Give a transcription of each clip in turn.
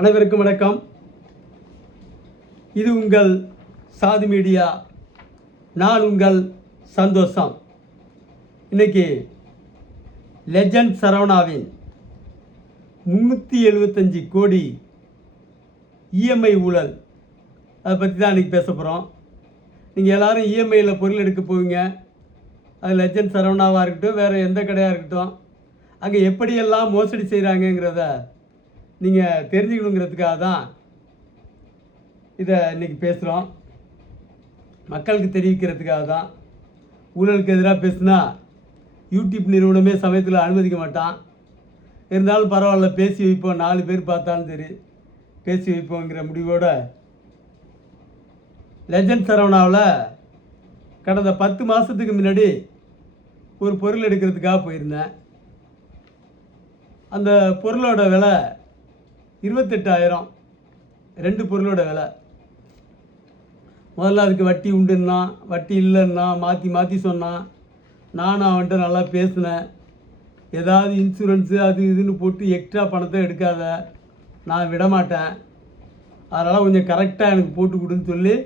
அனைவருக்கும் வணக்கம். இது உங்கள் சாதி மீடியா. நான் உங்கள் சந்தோஷம். இன்னைக்கு லெஜண்ட் சரவணாவின் 375 கோடி இஎம்ஐ ஊழல், அதை பற்றி தான் இன்றைக்கி பேச போகிறோம். நீங்கள் எல்லோரும் இஎம்ஐயில் பொருள் எடுக்க போவீங்க. அது லெஜண்ட் சரவணாவாக இருக்கட்டும், வேறு எந்த கடையாக இருக்கட்டும், அங்கே எப்படியெல்லாம் மோசடி செய்கிறாங்கங்கிறத நீங்கள் தெரிஞ்சுக்கணுங்கிறதுக்காக தான் இதை இன்றைக்கி பேசுகிறோம். மக்களுக்கு தெரிவிக்கிறதுக்காக தான். ஊழலுக்கு எதிராக பேசுனா யூடியூப் நிறுவனமே சமயத்தில் அனுமதிக்க மாட்டான். இருந்தாலும் பரவாயில்ல, பேசி வைப்போம், 4 பேர் பார்த்தாலும் சரி பேசி வைப்போங்கிற முடிவோட லெஜண்ட் சரவணாவில் கடந்த 10 மாதத்துக்கு முன்னாடி ஒரு பொருள் எடுக்கிறதுக்காக போயிருந்தேன். அந்த பொருளோட விலை 28,000. 2 பொருளோட விலை. முதல்ல அதுக்கு வட்டி உண்டுன்னா, வட்டி இல்லைன்னா மாற்றி மாற்றி சொன்னான். நானும் அவன்கிட்ட நல்லா பேசினேன். ஏதாவது இன்சூரன்ஸு அது இதுன்னு போட்டு எக்ஸ்ட்ரா பணத்தை எடுக்காத, நான் விடமாட்டேன், அதனால் கொஞ்சம் கரெக்டாக எனக்கு போட்டு கொடுன்னு சொல்லி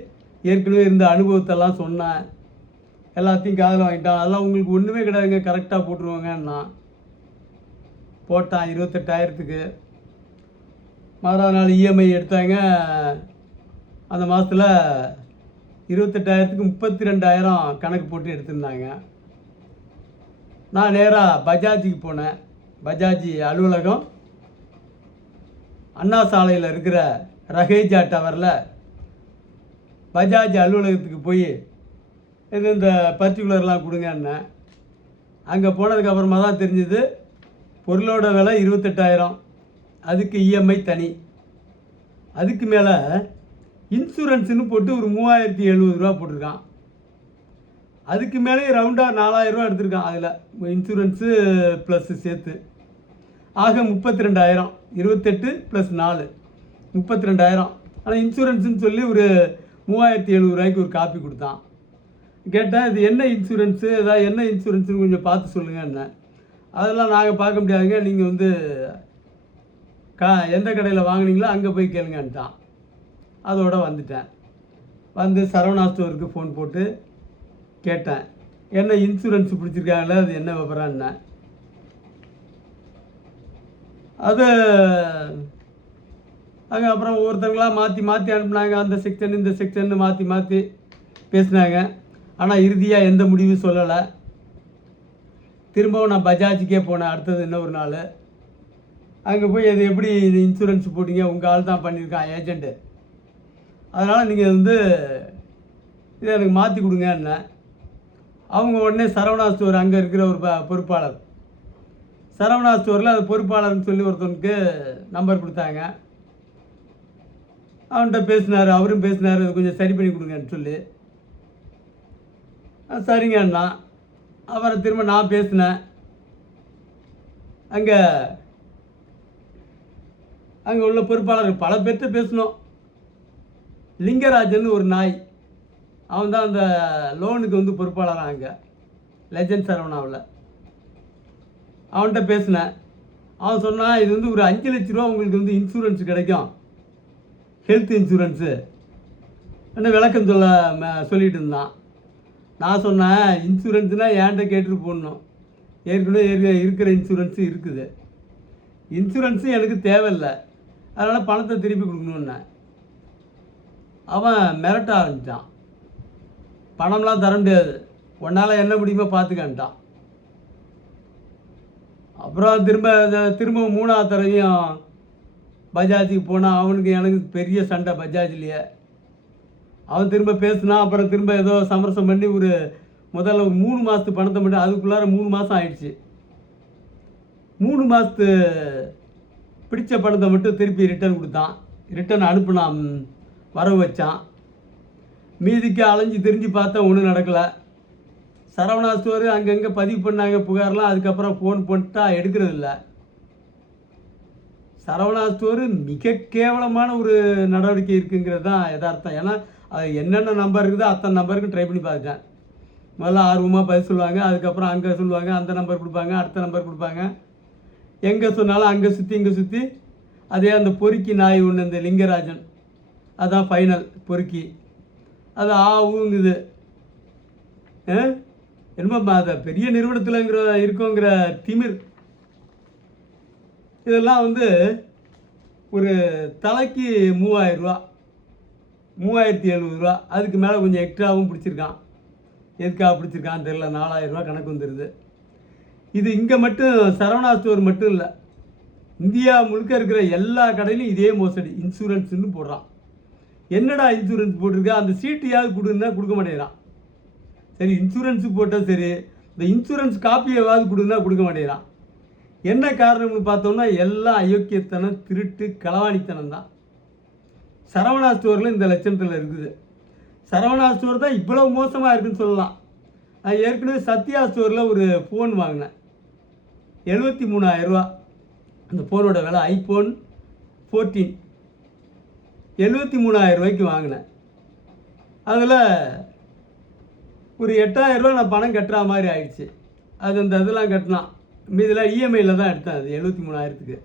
ஏற்கனவே இருந்த அனுபவத்தெல்லாம் சொன்னேன். எல்லாத்தையும் காதில் வாங்கிட்டான். அதெல்லாம் உங்களுக்கு ஒன்றுமே கிடையாதுங்க, கரெக்டாக போட்டுருவாங்கன்னா போட்டான். 28,000க்கு மறுநாள் நாள் இஎம்ஐ எடுத்தாங்க. அந்த மாதத்தில் 28,000க்கு 32,000 கணக்கு போட்டு எடுத்திருந்தாங்க. நான் நேராக பஜாஜுக்கு போனேன். பஜாஜ் அலுவலகம் அண்ணா சாலையில் இருக்கிற ரஹேஜா டவரில் பஜாஜ் அலுவலகத்துக்கு போய் இது இந்த பர்டிகுலர்லாம் கொடுங்கன்னு. அங்கே போனதுக்கப்புறமா தான் தெரிஞ்சது பொருளோட விலை 28,000, அதுக்கு இஎம்ஐ தனி. அதுக்கு மேலே இன்சூரன்ஸுன்னு போட்டு ஒரு 3,070 ரூபா போட்டிருக்கான். அதுக்கு மேலே ரவுண்டாக 4,000 ரூபா எடுத்திருக்கான். அதில் இன்சூரன்ஸு ப்ளஸ்ஸு சேர்த்து ஆக 32,000. 28 + 4 32,000. ஆனால் இன்சூரன்ஸுன்னு சொல்லி ஒரு 3,070 ரூபாய்க்கு ஒரு காப்பி கொடுத்தான். கேட்டேன், இது என்ன இன்சூரன்ஸு, ஏதாவது என்ன இன்சூரன்ஸுன்னு கொஞ்சம் பார்த்து சொல்லுங்கன்னு. அதெல்லாம் நாங்கள் பார்க்க முடியாதுங்க, நீங்கள் எந்த கடையில் வாங்கினீங்களோ அங்கே போய் கேளுங்கன்ட்டான். அதோடு வந்துட்டேன். வந்து சரவணா ஸ்டோருக்கு ஃபோன் போட்டு கேட்டேன், என்ன இன்சூரன்ஸ் பிடிச்சிருக்காங்களே, அது என்ன விவரம்னு. அது அங்கே அப்புறம் ஒவ்வொருத்தங்களாம் மாற்றி மாற்றி அனுப்புனாங்க. அந்த செக்ஷன் இந்த செக்ஷன் மாற்றி மாற்றி பேசினாங்க. ஆனால் இறுதியாக எந்த முடிவும் சொல்லலை. திரும்பவும் நான் பஜாஜுக்கே போனேன். அடுத்தது இன்னொரு நாள் அங்கே போய் அது எப்படி இன்சூரன்ஸ் போட்டிங்க, உங்கள் ஆள் தான் பண்ணியிருக்கான் ஏஜெண்ட்டு, அதனால் நீங்கள் இதை எனக்கு மாற்றி கொடுங்கன்னு. அவங்க உடனே சரவணா ஸ்டோர் அங்கே இருக்கிற ஒரு பொறுப்பாளர், சரவணா ஸ்டோரில் அது பொறுப்பாளர்னு சொல்லி ஒருத்தனுக்கு நம்பர் கொடுத்தாங்க. அவன்கிட்ட பேசினார், அவரும் பேசினார், அது கொஞ்சம் சரி பண்ணி கொடுங்கன்னு சொல்லி. சரிங்கண்ணா. அப்புறம் திரும்ப நான் பேசினேன். அங்கே உள்ள பொறுப்பாளர் பல பேர்கிட்ட பேசணும். லிங்கராஜன் ஒரு நாய், அவன் தான் அந்த லோனுக்கு பொறுப்பாளராக அங்கே லெஜண்ட் சரவணாவில். அவன்கிட்ட பேசினேன். அவன் சொன்னான், இது ஒரு 5 லட்ச ரூபா உங்களுக்கு இன்சூரன்ஸ் கிடைக்கும், ஹெல்த் இன்சூரன்ஸு என்ன விளக்கம் சொல்லிகிட்டு இருந்தான். நான் சொன்னேன், இன்சூரன்ஸுனால் ஏன்ட்ட கேட்டுட்டு போடணும், ஏற்கனவே இருக்கிற இன்சூரன்ஸு இருக்குது, இன்சூரன்ஸு எனக்கு தேவையில்லை, அதனால் பணத்தை திருப்பி கொடுக்கணுன்னேன். அவன் மிரட்ட ஆரம்பித்தான். பணம்லாம் தர முடியாது, உன்னால் என்ன முடியுமோ பார்த்துக்கன்ட்டான். அப்புறம் திரும்ப 3ஆவது தடவையும் பஜாஜுக்கு போனால் அவனுக்கு எனக்கு பெரிய சண்டை பஜாஜ்லேயே. அவன் திரும்ப பேசினான். அப்புறம் திரும்ப ஏதோ சமரசம் பண்ணி முதல்ல ஒரு 3 மாதத்து பணத்தை மட்டும், அதுக்குள்ளார 3 மாதம் ஆயிடுச்சு. 3 மாதத்து பிடிச்ச பணத்தை மட்டும் திருப்பி ரிட்டர்ன் கொடுத்தான். ரிட்டர்ன் அனுப்புனான், வரவு வச்சான். மீதிக்கு அலைஞ்சு தெரிஞ்சு பார்த்தா ஒன்றும் நடக்கலை. சரவணா ஸ்டோரு அங்கங்கே பதிவு பண்ணாங்க புகார்லாம். அதுக்கப்புறம் ஃபோன் பண்ணிட்டா எடுக்கிறதில்ல. சரவணா ஸ்டோரு மிக கேவலமான ஒரு நடவடிக்கை இருக்குங்கிறது தான் யதார்த்தம். ஏன்னா அது என்னென்ன நம்பர் இருக்குதோ அத்தனை நம்பருக்கு ட்ரை பண்ணி பார்த்துட்டேன். முதல்ல ஆர்வமாக பதில் சொல்லுவாங்க, அதுக்கப்புறம் அங்கே சொல்லுவாங்க, அந்த நம்பர் கொடுப்பாங்க, அடுத்த நம்பர் கொடுப்பாங்க. எங்கே சொன்னாலும் அங்கே சுற்றி இங்கே சுற்றி அதே அந்த பொறுக்கி நாய் ஒன்று இந்த லிங்கராஜன், அதான் ஃபைனல் பொறுக்கி. அது ஊங்குது. என்னமோ அதை பெரிய நிறுவனத்தில்ங்கிற இருக்கோங்கிற திமிர். இதெல்லாம் வந்து ஒரு தலைக்கு 3000 ரூபா, 3700 ரூபா. அதுக்கு மேலே கொஞ்சம் எக்ஸ்ட்ராவும் பிடிச்சிருக்கான். எதுக்காக பிடிச்சிருக்கான்னு தெரியல. 4000 ரூபா கணக்கு வந்துடுது. இது இங்கே மட்டும் சரவணா ஸ்டோர் மட்டும் இல்லை, இந்தியா முழுக்க இருக்கிற எல்லா கடையிலும் இதே மோசடி. இன்சூரன்ஸ்னு போடுறான். என்னடா இன்சூரன்ஸ் போட்டிருக்கா, அந்த சீட்டையாவது கொடுன்னா கொடுக்க மாட்டேங்கிறான். சரி, இன்சூரன்ஸு போட்டால் சரி, இந்த இன்சூரன்ஸ் காப்பியாவது கொடுன்னா கொடுக்க மாட்டேங்கிறான். என்ன காரணம்னு பார்த்தோம்னா எல்லாம் அயோக்கியத்தனம், திருட்டு, களவாணித்தனம் தான். சரவணா ஸ்டோரில் இந்த லட்சணத்தில் இருக்குது. சரவணா ஸ்டோர் தான் இவ்வளோ மோசமாக இருக்குதுன்னு சொல்லலாம். நான் ஏற்கனவே சத்யா ஸ்டோரில் ஒரு ஃபோன் வாங்கினேன், 73,000 ரூபா. அந்த ஃபோனோட விலை iPhone 14, 73,000 ரூபாய்க்கு வாங்கினேன். அதில் ஒரு 8,000 ரூபா நான் பணம் கட்டுற மாதிரி ஆயிடுச்சு. அது அந்த இதெல்லாம் கட்டினான், மீதில் இஎம்ஐயில் தான் எடுத்தேன். அது 73,000க்கு.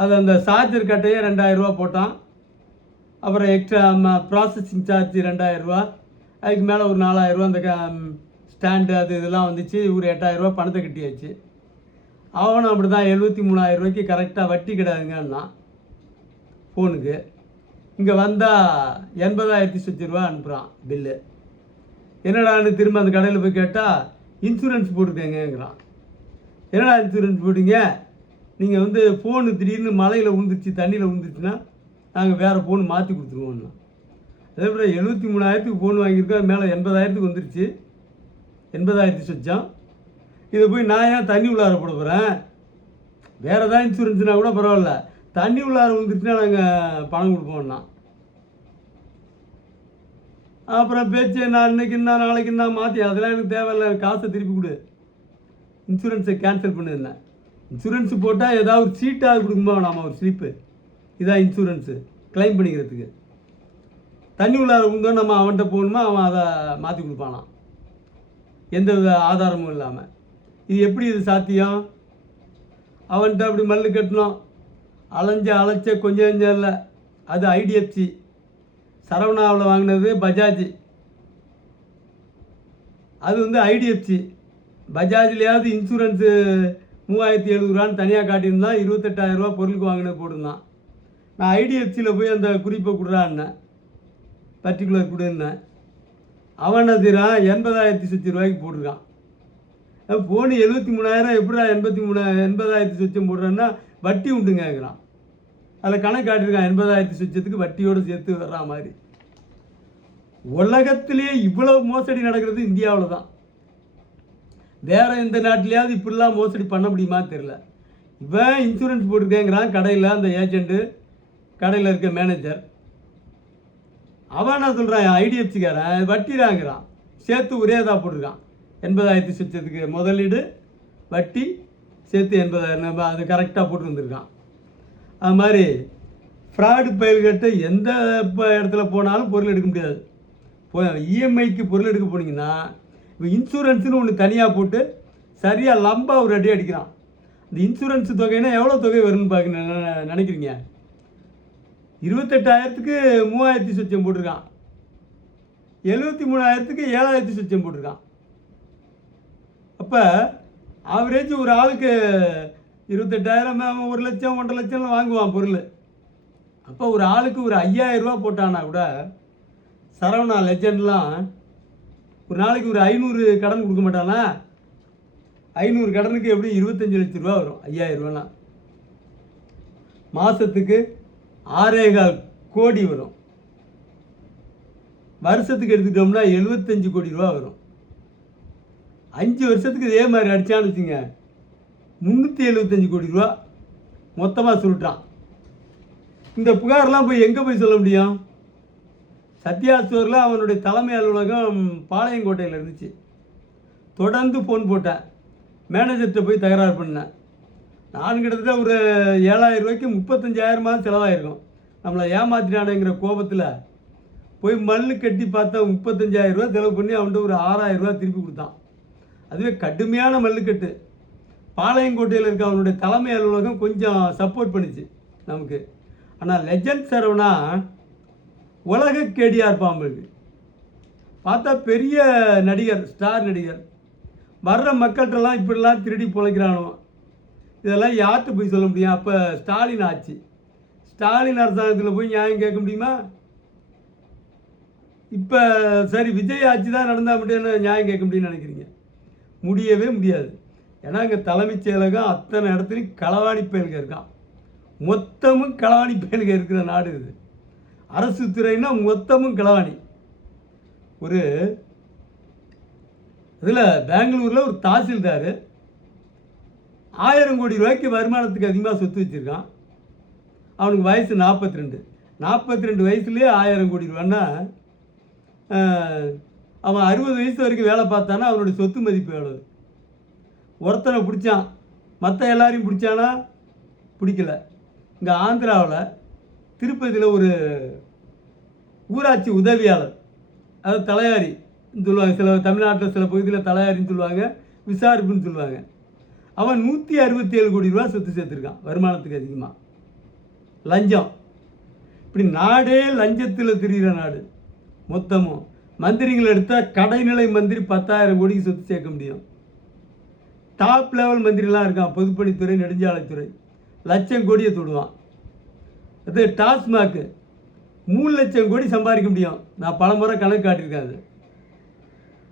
அது அந்த சார்ஜர் கட்டையே 2,000 ரூபா போட்டான். அப்புறம் எக்ஸ்ட்ரா ப்ராசஸிங் சார்ஜ் 2,000 ரூபா. அதுக்கு மேலே ஒரு 4,000 ரூபா அந்த ஸ்டாண்டு அது இதெல்லாம் வந்துச்சு. ஒரு 8,000 ரூபா பணத்தை கட்டியாச்சு. அவனும் அப்படி தான் 73,000 ரூபாய்க்கு கரெக்டாக வட்டி கிடையாதுங்கன்னா ஃபோனுக்கு. இங்கே வந்தால் 80,000 சொச்சு ரூபா அனுப்புகிறான் பில்லு. என்னடான்னு திரும்ப அந்த கடையில் போய் கேட்டால் இன்சூரன்ஸ் போட்டுக்கங்கிறான். என்னடா இன்சூரன்ஸ் போட்டிங்க, நீங்கள் வந்து ஃபோனு திடீர்னு மலையில் விழுந்துருச்சு, தண்ணியில் விழுந்துருச்சுன்னா நாங்கள் வேறு ஃபோனு மாற்றி கொடுத்துருவோம்னா. அதே போல் 73,000க்கு ஃபோன் வாங்கியிருக்கோம், மேலே 80,000க்கு வந்துருச்சு. 80,000 சொச்சம். இதை போய் நான் ஏன் தண்ணி உள்ளார போட போகிறேன்? வேறு ஏதாவது இன்சூரன்ஸ்னா கூட பரவாயில்ல, தண்ணி உள்ளார விழுந்துருச்சுன்னா நாங்கள் பணம் கொடுப்போம்னா. அப்புறம் பேச்சு நான் இன்றைக்கின்னா நாளைக்குன்னா மாற்றி, அதெல்லாம் எனக்கு தேவையில்லை, காசை திருப்பி கொடு, இன்சூரன்ஸை கேன்சல் பண்ணிருந்தேன். இன்சூரன்ஸு போட்டால் ஏதாவது ஒரு சீட்டாக கொடுக்குமா நாம், ஒரு ஸ்லிப்பு, இதான் இன்சூரன்ஸு கிளைம் பண்ணிக்கிறதுக்கு. தண்ணி உள்ளார விழுந்தோம் நம்ம அவன்கிட்ட போகணுமா, அவன் அதை மாற்றி கொடுப்பானான் எந்த வித ஆதாரமும் இல்லாமல். இது எப்படி இது சாத்தியம்? அவன்கிட்ட அப்படி மல்லு கட்டணும், அலைச்ச கொஞ்சம் இல்லை. அது ஐடிஎஃப்சி. சரவணாவில் வாங்கினது பஜாஜ், அது வந்து ஐடிஎஃப்சி. பஜாஜ்லேயாவது இன்சூரன்ஸு 3,700 ரூபான்னு தனியாக காட்டியிருந்தான். 28,000 ரூபா பொருளுக்கு வாங்கினது போட்டிருந்தான். நான் ஐடிஎஃப்சியில் போய் அந்த குறிப்பை கொடுறான்னேன், பர்டிகுலர் கொடுன்னேன். அவன் அதிரான் 80,000 சொச்சு ரூபாய்க்கு போட்டிருக்கான். ஃபோனு 73,000 எப்படா 80,000 சொச்சம் போடுறேன்னா வட்டி உண்டுங்கிறான். அதில் கணக்கு காட்டியிருக்கான் 80,000 சொச்சத்துக்கு வட்டியோடு சேர்த்து வர்ற மாதிரி. உலகத்திலேயே இவ்வளோ மோசடி நடக்கிறது இந்தியாவில் தான். வேறு எந்த நாட்டிலையாவது இப்படிலாம் மோசடி பண்ண முடியுமா தெரியல. இவன் இன்சூரன்ஸ் போட்டிருக்கேங்கிறான் கடையில், அந்த ஏஜெண்ட்டு, கடையில் இருக்க மேனேஜர். அவன் என்ன சொல்கிறான், ஐடிஎஃப்சிக்காரன் வட்டிடாங்கிறான், சேர்த்து ஒரே இதாக போட்டிருக்கான். 80,000 சொச்சத்துக்கு முதலீடு, வட்டி சேர்த்து 80,000 அது கரெக்டாக போட்டு வந்திருக்கான். அது மாதிரி ஃப்ராடு பயல்கிட்ட எந்த இடத்துல போனாலும் பொருள் எடுக்க முடியாது. இஎம்ஐக்கு பொருள் எடுக்க போனீங்கன்னா இப்போ இன்சூரன்ஸுன்னு ஒன்று தனியாக போட்டு சரியாக லம்பாக ஒரு அடி அடிக்கிறான். இந்த இன்சூரன்ஸ் தொகைன்னா எவ்வளோ தொகை வரும்னு பார்க்க நினைக்கிறீங்க? 28,000க்கு 3,000 சொச்சம் போட்டிருக்கான், 73,000க்கு 7,000 சொச்சம் போட்டிருக்கான். அப்போ ஆவரேஜ் ஒரு ஆளுக்கு 28,000 1 லட்சம் 1.5 லட்சம்லாம் வாங்குவான் பொருள். அப்போ ஒரு ஆளுக்கு ஒரு 5,000 ரூபா போட்டானா கூட, சரவணா லெஜெண்ட்லாம் ஒரு நாளைக்கு ஒரு 500 கடன் கொடுக்க மாட்டானா? 500 கடனுக்கு எப்படி 25 லட்ச ரூபா வரும்? 5,000 ரூபானா மாதத்துக்கு 6,4 கோடி வரும். வருஷத்துக்கு எடுத்துக்கிட்டோம்னா 75 கோடி ரூபா வரும். 5 வருஷத்துக்கு இதே மாதிரி அடித்தான்னு வச்சுங்க, 375 கோடி ரூபா மொத்தமாக சுருட்டான். இந்த புகாரெலாம் போய் எங்கே போய் சொல்ல முடியும்? சத்யா ஸ்டோரில் அவனுடைய தலைமை அலுவலகம் பாளையங்கோட்டையில் இருந்துச்சு. தொடர்ந்து ஃபோன் போட்டேன், மேனேஜர்கிட்ட போய் தகராறு பண்ணேன். நான் கிட்டத்தட்ட ஒரு 7,000 ரூபாய்க்கு 35,000 செலவாயிருக்கும். நம்மளை ஏமாத்திட்டானுங்கிற கோபத்தில் போய் மல்லு கட்டி பார்த்தா 35,000 ரூபா செலவு பண்ணி அவன்கிட்ட ஒரு 6,000 ரூபா திருப்பி கொடுத்தான். அதுவே கடுமையான மல்லுக்கட்டு. பாளையங்கோட்டையில் இருக்க அவனுடைய தலைமை அலுவலகம் கொஞ்சம் சப்போர்ட் பண்ணுச்சு நமக்கு. ஆனால் லெஜண்ட் சரவணா உலக கேடிஆர் பாம்புக்கு பார்த்தா பெரிய நடிகர், ஸ்டார் நடிகர். வர்ற மக்கள்கிட்டலாம் இப்படிலாம் திருடி பிழைக்கிறானோ, இதெல்லாம் யார்கிட்ட போய் சொல்ல முடியும்? அப்போ ஸ்டாலின் ஆட்சி, ஸ்டாலின் அரசாங்கத்தில் போய் நியாயம் கேட்க முடியுமா? இப்போ சரி விஜய் ஆட்சி தான் நடந்தால் மட்டும் நியாயம் கேட்க முடியும்னு நினைக்கிறீங்க? முடியவே முடியாது. ஏன்னா இங்கே தலைமைச் செயலகம் அத்தனை இடத்துலையும் களவாணி பயல்க இருக்கான். மொத்தமும் களவாணி பயல்க இருக்கிற நாடு இது. அரசு துறைன்னா மொத்தமும் களவாணி. ஒரு இதில் பெங்களூரில் ஒரு தாசில்தார் 1000 கோடி ரூபாய்க்கு வருமானத்துக்கு அதிகமாக சொத்து வச்சுருக்கான். அவனுக்கு வயசு 42 வயசுலேயே 1000 கோடி ரூபான்னா அவன் 60 வயசு வரைக்கும் வேலை பார்த்தானா அவனுடைய சொத்து மதிப்பு எவ்வளவு? ஒருத்தனை பிடிச்சான், மற்ற எல்லாரையும் பிடிச்சானா? பிடிக்கல. இங்கே ஆந்திராவில் திருப்பதியில் ஒரு ஊராட்சி உதவியாளர், அதாவது தலையாரி சொல்லுவாங்க, சில தமிழ்நாட்டில் சில பகுதியில் தலையாரின்னு சொல்லுவாங்க, விசாரிப்புன்னு சொல்லுவாங்க. அவன் 167 கோடி ரூபா சொத்து சேர்த்துருக்கான் வருமானத்துக்கு அதிகமாக. லஞ்சம். இப்படி நாடே லஞ்சத்தில் திரிகிற நாடு. மொத்தமும் மந்திரிகள் எடுத்தால் கடைநிலை மந்திரி 10,000 கோடிக்கு சொத்து சேர்க்க முடியும். டாப் லெவல் மந்திரிலாம் இருக்கான், பொதுப்பணித்துறை, நெடுஞ்சாலைத்துறை, லட்சம் கோடியை தொடுவான். அது டாஸ்மாக்கு 3 லட்சம் கோடி சம்பாதிக்க முடியும். நான் பல முறை கணக்கு காட்டியிருக்கேன். அது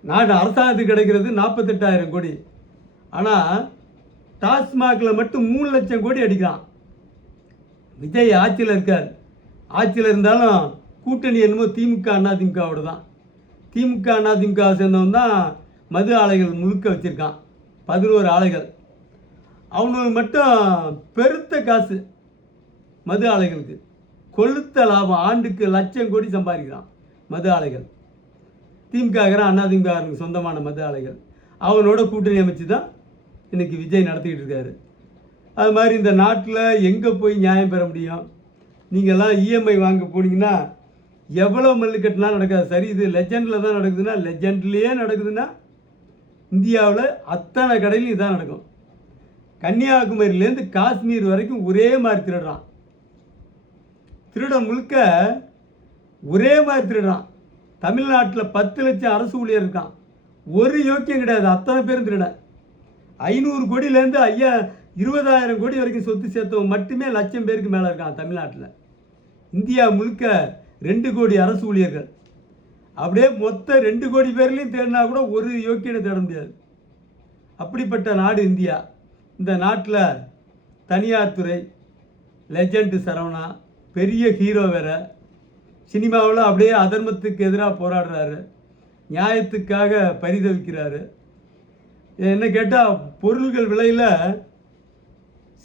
நாடு அரசாங்கத்துக்கு கிடைக்கிறது 48,000 கோடி. ஆனால் டாஸ்மாகில் மட்டும் 3 லட்சம் கோடி அடிக்கிறான். விஜய் ஆட்சியில் இருக்கார். ஆட்சியில் இருந்தாலும் கூட்டணி என்னமோ திமுக அதிமுகவோட தான். திமுக அதிமுக சேர்ந்தவன் தான் மது ஆலைகள் முழுக்க வச்சுருக்கான், 11 ஆலைகள். அவனுக்கு மட்டும் பெருத்த காசு மது ஆலைகளுக்கு, கொளுத்த லாபம். ஆண்டுக்கு லட்சம் கோடி சம்பாதிக்கிறான் மது ஆலைகள். திமுகங்கிறான், அதிமுகருக்கு சொந்தமான மது ஆலைகள். அவனோட கூட்டணி அமைச்சு தான் இன்றைக்கி விஜய் நடத்திக்கிட்டு இருக்காரு. அது மாதிரி இந்த நாட்டில் எங்கே போய் நியாயம் பெற முடியும்? நீங்கள்லாம் இஎம்ஐ வாங்க போனீங்கன்னா எவ்வளோ மல்லு கட்டினா நடக்காது. சரி, இது லெஜண்டில் தான் நடக்குதுன்னா, லெஜண்ட்லேயே நடக்குதுன்னா இந்தியாவில் அத்தனை கடையிலும் இதான் நடக்கும். கன்னியாகுமரியிலேருந்து காஷ்மீர் வரைக்கும் ஒரே மாதிரி திருடுறான். திருடன் முழுக்க ஒரே மாதிரி திருடுறான். தமிழ்நாட்டில் 10 லட்சம் அரசு ஊழியர் இருக்கான், ஒரு யோக்கியம் கிடையாது, அத்தனை பேரும் திருடன். 500 கோடியிலேருந்து 20,000 கோடி வரைக்கும் சொத்து சேர்த்தவங்க மட்டுமே லட்சம் பேருக்கு மேலே இருக்கான் தமிழ்நாட்டில். இந்தியா முழுக்க 2 கோடி அரசு ஊழியர்கள். அப்படியே மொத்தம் 2 கோடி பேர்லையும் தேடினா கூட ஒரு யோக்கியனை தேட முடியாது. அப்படிப்பட்ட நாடு இந்தியா. இந்த நாட்டில் தனியார் துறை, லெஜண்ட் சரவணா பெரிய ஹீரோ வேறு. சினிமாவில் அப்படியே அதர்மத்துக்கு எதிராக போராடுறாரு, நியாயத்துக்காக பரிதவிக்கிறாரு. என்ன கேட்டால் பொருள்கள் விலையில்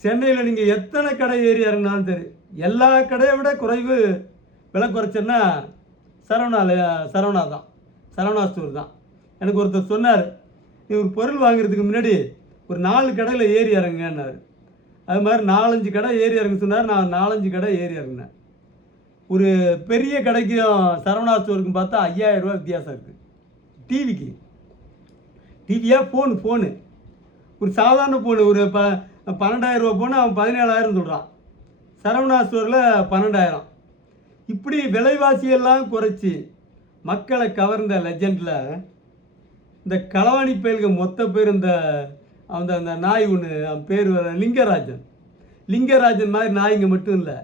சென்னையில் நீங்கள் எத்தனை கடை ஏறி இறங்கினாலும் சரி, எல்லா கடையை விட குறைவு விலை குறைச்சேன்னா சரவணா தான், சரவணா ஸ்டோர் தான். எனக்கு ஒருத்தர் சொன்னார், நீ ஒரு பொருள் வாங்குறதுக்கு முன்னாடி ஒரு 4 கடையில் ஏறி இறங்குங்கன்னாரு. அது மாதிரி 4-5 கடை ஏறி இறங்க சொன்னார். நான் 4-5 கடை ஏறி இறங்கினேன். ஒரு பெரிய கடைக்கும் சரவணா ஸ்டோருக்கும் பார்த்தா 5,000 ரூபா வித்தியாசம் இருக்குது. டிவியா ஃபோனு ஒரு சாதாரண ஃபோனு ஒரு 12,000 ரூபா ஃபோனு அவன் 17,000 சொல்கிறான். சரவணா ஸ்டோரில் 12,000. இப்படி விலைவாசியெல்லாம் குறைச்சி மக்களை கவர்ந்த லெஜண்டில் இந்த களவாணி பயல்க மொத்த பேர் அந்த அந்த நாய் ஒன்று, அவன் பேர் லிங்கராஜன் மாதிரி நாய்ங்க மட்டும் இல்லை,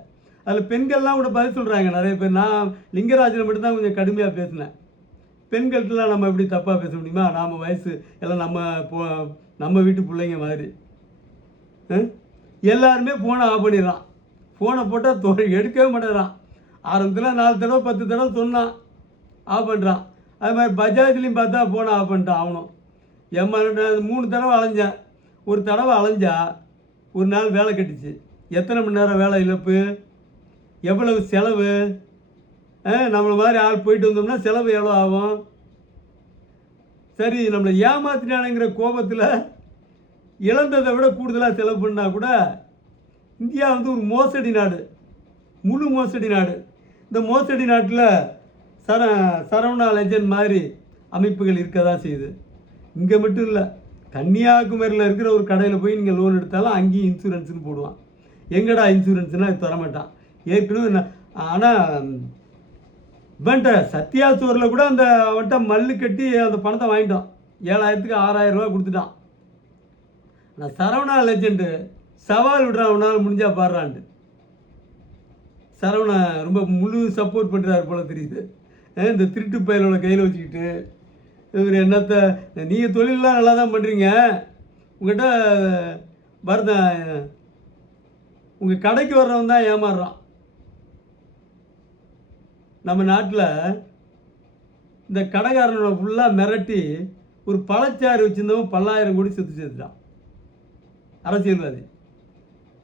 அதில் பெண்கள்லாம் கூட பதில் சொல்கிறாங்க நிறைய பேர். நான் லிங்கராஜனை மட்டும்தான் கொஞ்சம் கடுமையாக பேசினேன். பெண்கள்கிட்டலாம் நம்ம எப்படி தப்பாக பேச முடியுமா? நாம் வயசு எல்லாம் நம்ம வீட்டு பிள்ளைங்க மாதிரி. எல்லாருமே ஃபோனை ஆஃப் பண்ணிடுறான். ஃபோனை போட்டால் எடுக்கவே மாட்டேறான். ஆரம்பத்தில் 4 தடவை 10 தடவை சொன்னான், ஆஃப் பண்ணுறான். அது மாதிரி பஜாஜ்லேயும் பார்த்தா ஃபோனை ஆஃப் பண்ணிட்டான் அவனும். 3 தடவை அலைஞ்சேன். ஒரு தடவை அலைஞ்சா ஒரு நாள் வேலை கட்டுச்சு. எத்தனை மணி நேரம் வேலை இழப்பு, எவ்வளவு செலவு? நம்மளை மாதிரி ஆள் போயிட்டு வந்தோம்னா செலவு எவ்வளோ ஆகும்? சரி, நம்மளை ஏமாத்தினானுங்கிற கோபத்தில் இழந்ததை விட கூடுதலாக செலவு பண்ணால் கூட இந்தியா ஒரு மோசடி நாடு, முழு மோசடி நாடு. இந்த மோசடி நாட்டில் சரவணா லெஜண்ட் மாதிரி அமைப்புகள் இருக்க தான் செய்யுது. இங்கே மட்டும் இல்லை, கன்னியாகுமரியில் இருக்கிற ஒரு கடையில் போய் நீங்கள் லோன் எடுத்தாலும் அங்கேயும் இன்சூரன்ஸ்னு போடுவான். எங்கடா இன்சூரன்ஸ்னால் தரமாட்டான் ஏற்கனவே. ஆனால் இவன்ட்ட சத்யா ஸ்டோரில் கூட அந்த அவன்கிட்ட மல்லு கட்டி அந்த பணத்தை வாங்கிட்டோம். 7,000க்கு 6,000 ரூபா கொடுத்துட்டான். ஆனால் சரவணா லெஜெண்டு சவால் விடுறான், அவனால் முடிஞ்சா பாடுறான்ட்டு. சரவணா ரொம்ப முழு சப்போர்ட் பண்ணுறாரு போல தெரியுது. இந்த திருட்டு பயலோட கையில் வச்சுக்கிட்டு இவர் என்னத்தை, நீங்கள் தொழிலெலாம் நல்லா தான் பண்ணுறீங்க, உங்கள்கிட்ட வரத உங்கள் கடைக்கு வர்றவன் தான் ஏமாறுறான். நம்ம நாட்டில் இந்த கடைக்காரனோட ஃபுல்லாக மிரட்டி ஒரு பழச்சாறு வச்சுருந்தவன் 10,000 கோடி சொத்து சேர்த்துட்டான். அரசியல்வாதி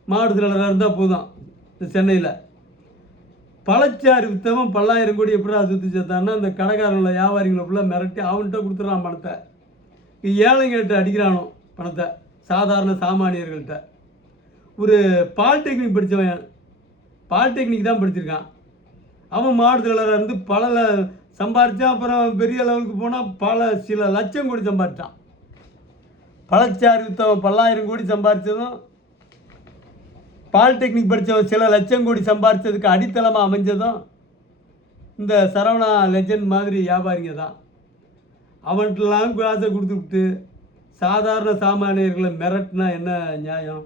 மாவட்ட செயலாளராக இருந்தால் போதும். இந்த சென்னையில் பழச்சாறு விற்றவன் 10,000 கோடி எப்படா சொத்து சேர்த்தான்னா அந்த கடைக்காரங்கள வியாபாரிகளை ஃபுல்லாக மிரட்டி அவன்கிட்ட கொடுத்துட்றான் பணத்தை. ஏழைங்கள்கிட்ட அடிக்கிறானோ பணத்தை, சாதாரண சாமானியர்கள்ட்ட. ஒரு பாலிடெக்னிக் படித்தவன், பாலிடெக்னிக் தான் படிச்சிருக்கான், அவன் மாவட்ட செயலாளராக இருந்து பல சம்பாரித்தான். அப்புறம் பெரிய லெவலுக்கு போனால் சில லட்சம் கோடி சம்பாரித்தான். பழச்சாறு விற்றவன் 10,000 கோடி சம்பாரித்ததும், பாலிடெக்னிக் படித்தவன் சில லட்சம் கோடி சம்பாரித்ததுக்கு அடித்தளமாக அமைஞ்சதும் இந்த சரவணா லெஜண்ட் மாதிரி வியாபாரிங்க தான். அவன்கிட்டலாம் காசை கொடுத்துவிட்டு சாதாரண சாமானியர்களை மிரட்டினா என்ன நியாயம்?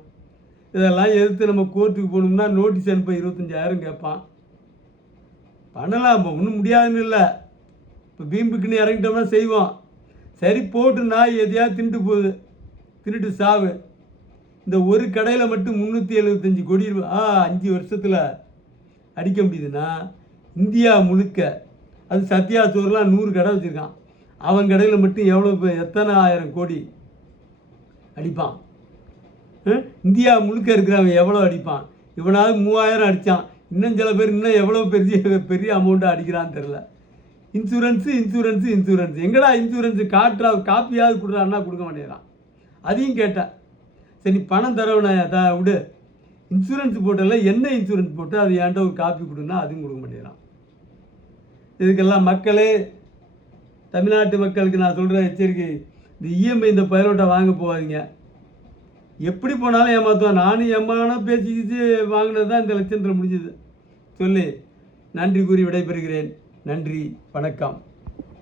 இதெல்லாம் எதிர்த்து நம்ம கோர்ட்டுக்கு போகணும்னா நோட்டீஸ் அனுப்ப 25,000 கேட்பான். பண்ணலாம், இப்போ ஒன்றும் முடியாதுன்னு இல்லை. இப்போ வீம்புக்குன்னு இறங்கிட்டோம்னா செய்வோம். சரி போட்டு நாய் எதையாவது தின்ட்டு போகுது, தின்னுட்டு சாவு. இந்த ஒரு கடையில் மட்டும் 375 கோடி 5 வருஷத்தில் அடிக்க முடியுதுன்னா இந்தியா முழுக்க, அது சத்யா ஸ்டோர்லாம் 100 கடை வச்சுருக்கான், அவன் கடையில் மட்டும் எத்தனை 1000 கோடி அடிப்பான்? இந்தியா முழுக்க இருக்கிறவன் எவ்வளோ அடிப்பான்? இவனாவது 3000 அடித்தான், இன்னும் சில பேர் இன்னும் எவ்வளோ பெரிய அமௌண்ட்டாக அடிக்கிறான்னு தெரில. இன்சூரன்ஸு எங்கடா இன்சூரன்ஸு காட்டுறா, காப்பியாவது கொடுறான்னா கொடுக்க மாட்டேங்கிறான். அதையும் கேட்டேன், சரி நீ பணம் தரவனா விடு, இன்சூரன்ஸ் போட்டல, என்ன இன்சூரன்ஸ் போட்டு அது ஏன்ட்ட ஒரு காப்பி கொடுன்னா அதுவும் கொடுக்க மாட்டேங்கிறான். இதுக்கெல்லாம் மக்களே, தமிழ்நாட்டு மக்களுக்கு நான் சொல்கிற எச்சரிக்கை, இந்த இஎம்ஐ இந்த பைலோட்டை வாங்க போகாதீங்க. எப்படி போனாலும் ஏமாற்றுவான். நானும் ஏமானா பேசிக்கிச்சு வாங்கினது தான் இந்த லட்சத்தில் முடிஞ்சுது சொல்லி நன்றி கூறி விடைபெறுகிறேன். நன்றி, வணக்கம்.